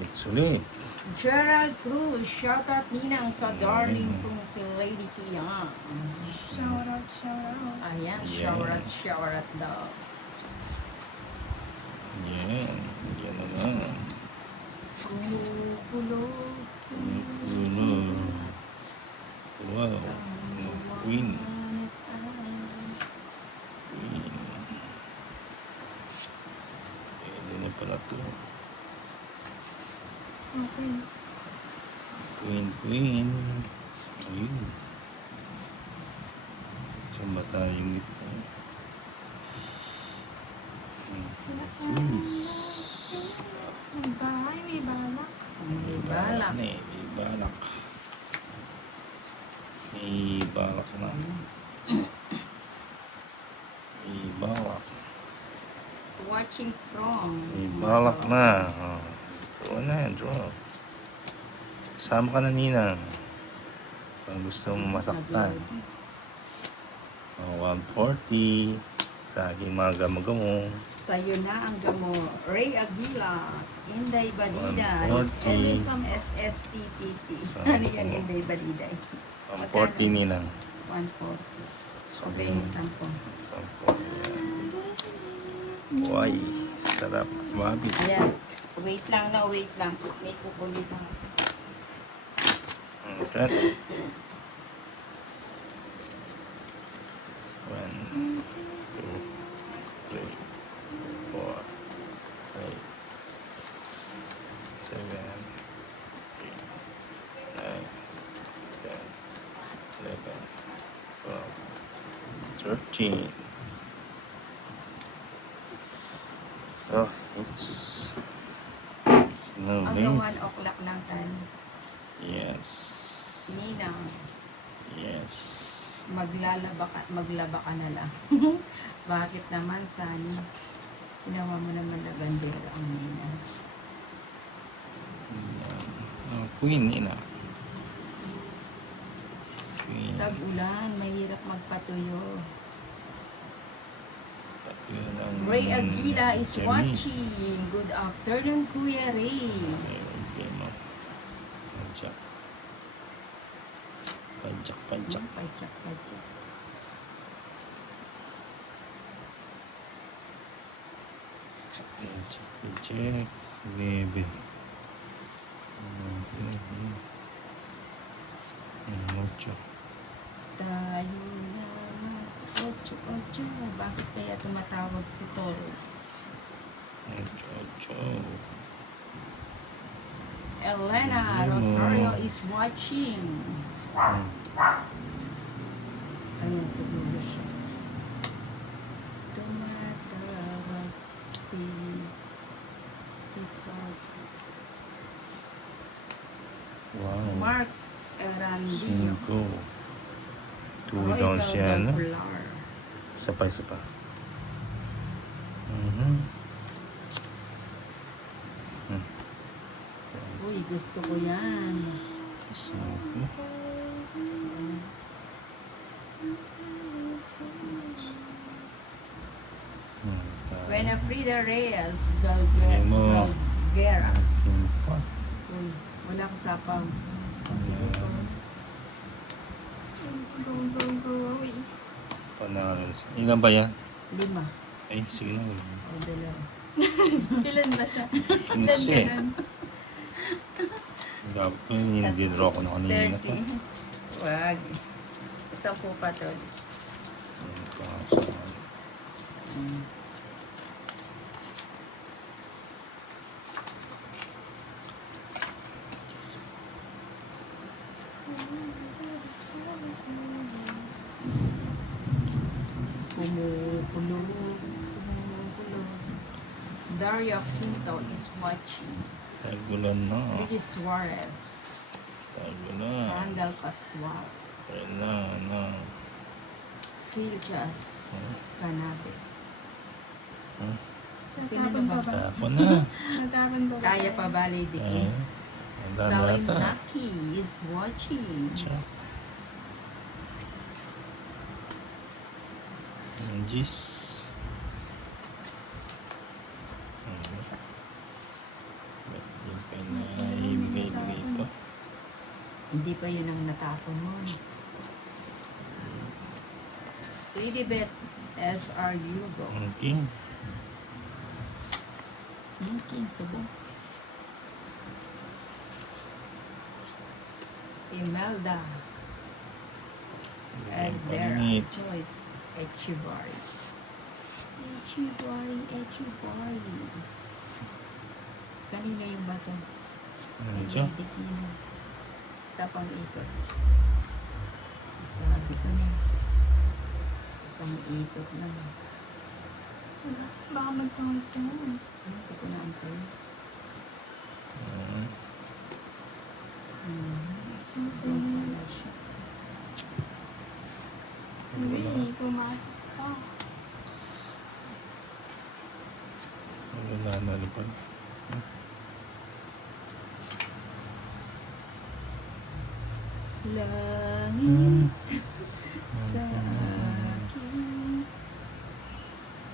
It's ulit. Gerald Cruz, shout out Ninang sa darling kong si Lady Kia. Shout out, shout out. Ayan, Yeah. shout out daw. Yan. Yan na lang. Kumukulo. Uno. Wow. Queen. Queen. Pwede na pala to. Okay. Queen. Ayun. Saan ba tayong ito? Please. Ang bahay, may balak. May balak. May balak. May balak na. May balak. Watching from. May balak na. Draw na, draw. Kasama ka na, Ninang. Kung gusto mong masaktan. 140 sa aking mga gamo-gamo. Sa'yo na ang gamo. Ray Aguila. Inday Badida. 140. SSTTT. Sa- Ano yan, Inday Badida? 140, Ninang. 140. So, Okay, 10. Why? Sarap. Mabi. Ayan. Wait lang. May kukulit lang. Okay. 1, 2, 3, 4, 5, 6, 7, 8, 9, 10, 11, 12, 13. Oh, it's no Hanggang late. 1 o'clock ng time. Yes. Ninang, Yes. maglaba ka na lang. Bakit naman, Sunny? Ginawa mo naman na bandera ang Ninang. Queen, Nina. Queen. Tag-ulan, mahirap magpatuyo. Yun ang Ray Aguila is Jimmy. watching. Good afternoon, Kuya Ray. Okay, no. Pajak. Pajak. Pajak. Pajak. Bebe. Mucho. Tayo na mag-ocho. Bakit kaya tumatawag si Tol? Mucho. Elena Hello. Rosario is watching. Hmm. Ayan, siguro siya. Tumatawag si Tol. Wow. Mark Erandio. 5. 2 down siya, no? Popular. Isa pa. Uy, gusto ko yan. Sabi. Buena Frida Reyes, Mo. Galguera. Akin pa. Uy, wala ko sapaw. Go away. Panalo. Ilan ba yan? 5. Ay, sige na. O, 2. Ilan ba siya? 15. Dapat ko yung nag-draw ko na kanina. 30. Wag. 10 pa to. Kumukulo. Daria Quinto is watching. Tagulan na. Ricky Suarez. Tagulan. Randall Pascual. Kailan. Philjas Canabe. Nagtapon pa ba? Tapon na. Nagtapon pa ba? Kaya pa ba, Lady Ay, K? ang dami Salim nata. Naki is watching. Siya. Anjis. Yung Hindi pa yun ang natapon mo. Lilibet, SRU go. Okay. King, subo. Imelda. And their Palinit. choice, Echibari. Echibari. Kanina yung bato. Ano dyan? Sa pang-ikot. Sabi ko na. Isang ikot na. Wala. Baka magpangit ka naman. Hindi ko na antay. Ah, Doon pala siya. Uy, pumasok ka. wala na pa. Langit sa akin.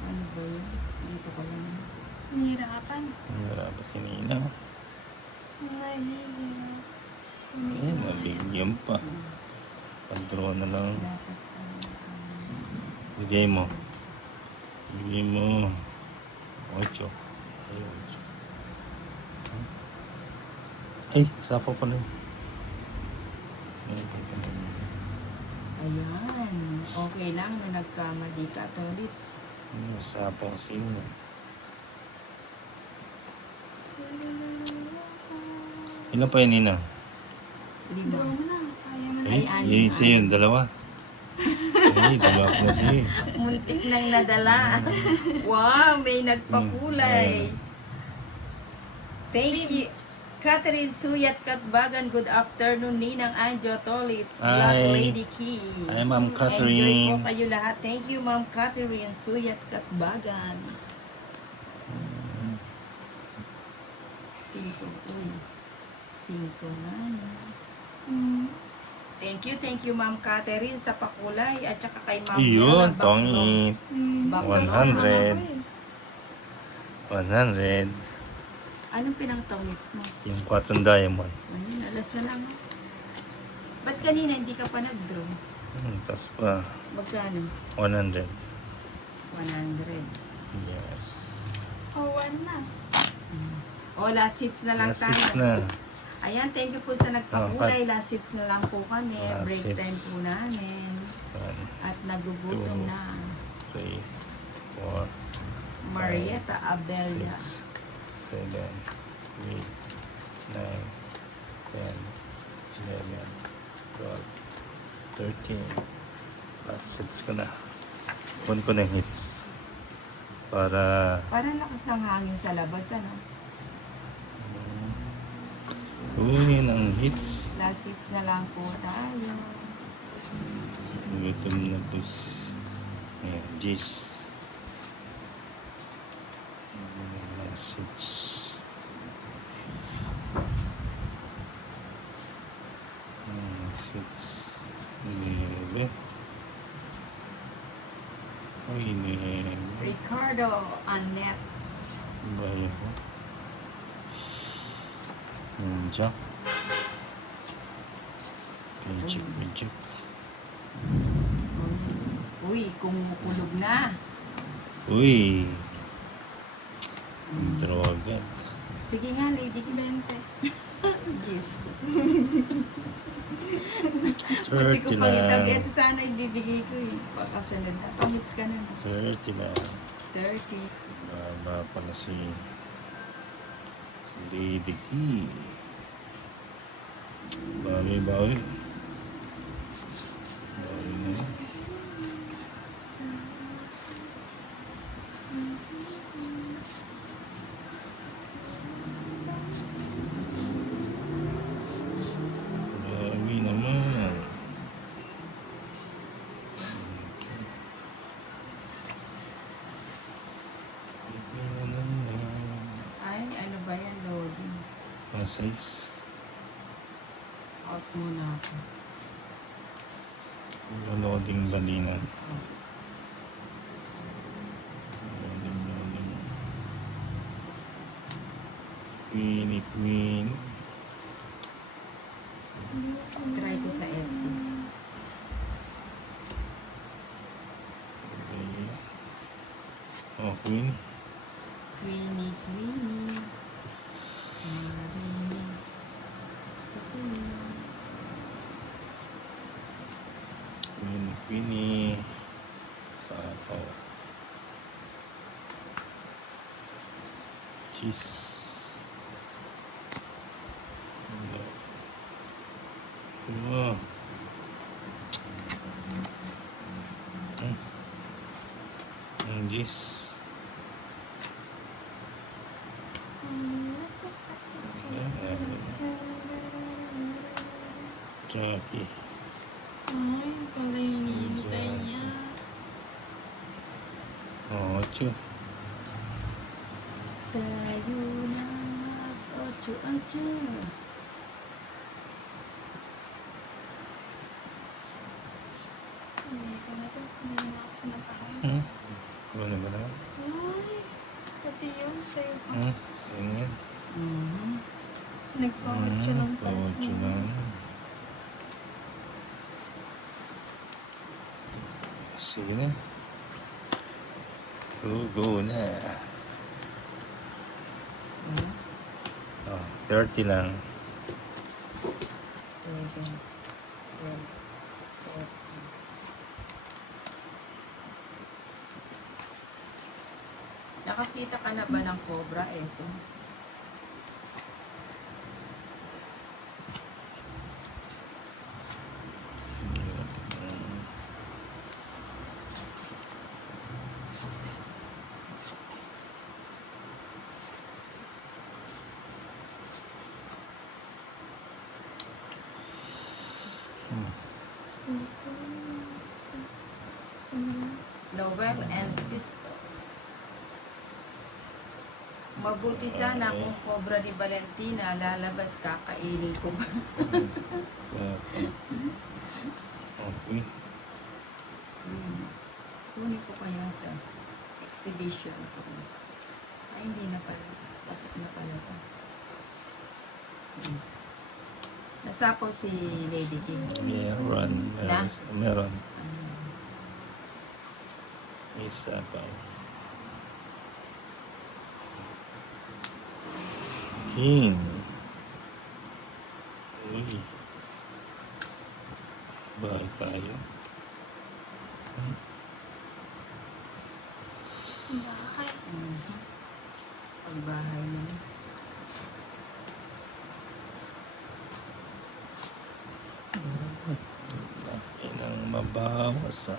Ano ba yun? Dito ko lang. Nahihirapan. Wala pa si Nina. Nahihirapan. Eh, nabigyan pa. Pag-draw na lang. Dapat Bigay mo. Bigay mo. 8. Ay, 8. Ay, sapo pala yun. ayan. Okay lang na nagkamali ka, Tolits. Sapo kasi yun. Ilan pa yun, Nina? Lima. Draw mo na. Kaya mo na. Ay, Eh, anim, isa yun, dalawa. Ay, dalawa ko na siya. Muntik nang nadala. Wow, may nagpakulay. Thank you. Catherine Suyat Katbagan, good afternoon. Ninang Anjo Tolits, Black Hi. Lady Key. Hi, Ma'am Enjoy Catherine. po kayo lahat. Thank you, Ma'am Catherine Suyat Katbagan. 5, uy. 5 na. Thank you, Ma'am Catherine, sa pakulay at saka kay Ma'am Iyon, Yela tongit. Baklog. 100. 100. Anong pinang-tongits mo? Yung 4 diamond. Ayun, alas na lang. Ba't kanina hindi ka pa nag-draw? Tapos pa, Magkano? 100. 100. Yes. Awan na. O, last hits na lang Last tayo. 6 na. Ayan, thank you po sa nagpakulay. Last hits na lang po kami. Last Break time hits. po namin. 1, At nagugutom 2, na. 3, 4, Marietta Abelia. 6, 7, 8, 9, 10, 11, 12, 13. Last hits ko na. Kunin ko na yung hits. Para Parang lakas ng hangin sa labas, ano? kunin ang hits. Last hits na lang po tayo. Gutom na bus. Ayan, G's. Last hits. Last hits. 9. Ay, 9. Ricardo Annette. Bayo ko. Jack. Magic. Uy, kumukulog na. Uy! Draw agad. Sige nga, Lady Clemente. Jeez. Pati ko 30 pang lang. itabet, sana ibibigay ko eh. Pakasunod na. Pangits ka na. 30 lang. 30. Baba pala si Lady Key. Bawi. Bawi na yun. Bawi naman. Bawi naman. Ay, ano ba yan, loading? Mga size. Out muna ako. Loading balina. Loading. Queen. Queenie. Queenie, Queenie. Marinig. Kasi Queenie. Sapaw. Cheese. Wow. Cheese. Jockey. Ay, pala yung hinihintay niya. Ocho. tayo na mag-ocho-ocho. Hindi ko na to. Hindi na ako sinakain. Ano ba naman? Ay, pati yun sa'yo pa. Sino yan? Mhm. Nagpa-8 lang pala Ocho siya. lang. Sige na. So, go na. Mhm. 30 lang. 11, 12, 14. Nakakita ka na ba ng cobra, Eso? Noel and Sisto. Mabuti sana kung cobra ni Valentina lalabas, kakainin ko ba? Okay. Kunin ko kaya ito. Exhibition ko. Ay, hindi na pala. Pasok na pala ito. Nasapaw si Lady King. Meron. Na? Meron. Isa pa. King. Uy. Bahay tayo. Bakit? Pagbahay na. Inang mabawas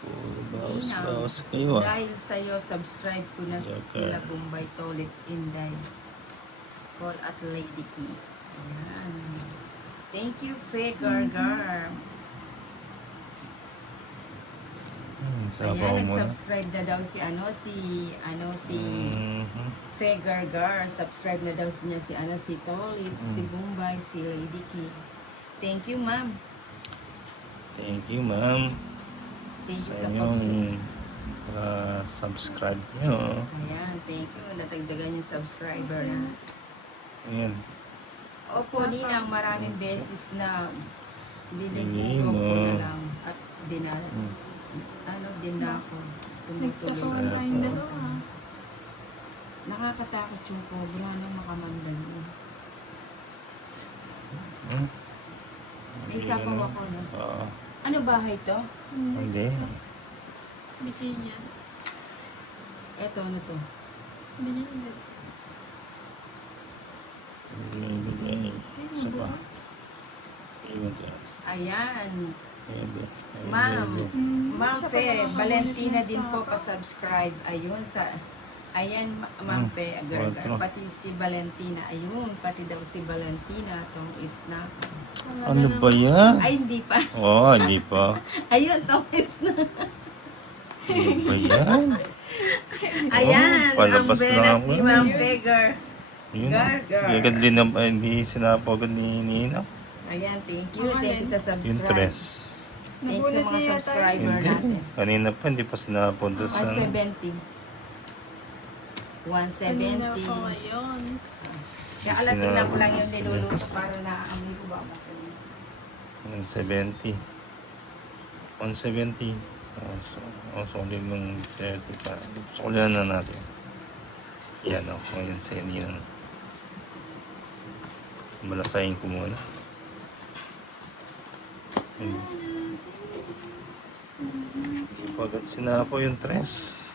Puro bawas kayo Dahil sa'yo, subscribe ko na Joker. sila Bombay Tolets Inday. Call at Lady Key. Ayan. Thank you, Faye Gargar. Sabaw Ayan, mo na. nag-subscribe na daw si si Mhm. Faye Gargar. Subscribe na daw niya si Tolets, si Bombay, si Lady Key. Thank you, ma'am. Thank you, ma'am. Thank you Sa sa inyong pag- subscribe nyo. Ayan, thank you. Natagdagan yung subscriber na. Ayan. Opo, Ninang, maraming beses na Hindi dinugugong ko mo. na lang at din na ako tumutulong. Nagsasawan tayong dalawa. Nakakatakot yung cobra nang makamandan mo. May isa pa ako, no? Oo. Ano bahay to? Hindi. Bigay yan. Eto, ano to? Binili. Bigay. Isa pa. Iwan ka. Ayan. Bebe. Ma'am. Ma'am Siya Fe, pa Valentina nakabunot din sa po ako. pa-subscribe. Ayun, ayan, Ma'am Fe, Quatro. pati si Valentina. Ayun, pati daw si Valentina. Tong it's na. Ano ba yan? Ay, hindi pa. Oo, hindi pa. Ayun, tong it's na. Ano ba yan? Ayan, ang palabas na benas ako. ni Ma'am Beggar. Yun. Gargar. Hindi sinapagod ni Nina. Ayan, thank you. Ang Thank you sa subscribe. Interest. Thank you sa Nabunot mga niya subscriber Hindi. natin. Kanina pa, hindi pa sinapag doon sa... 170. Kanina 170. pa ngayon. Kaya alatin na ko lang yung niluluto para naaamoy ko ba masarap. 170. 170. Solid ng 30 pa. Sukulihan na natin. Yan o. Ngayon sa yan. Malasayin ko muna. Pagkat sinapo yung tres.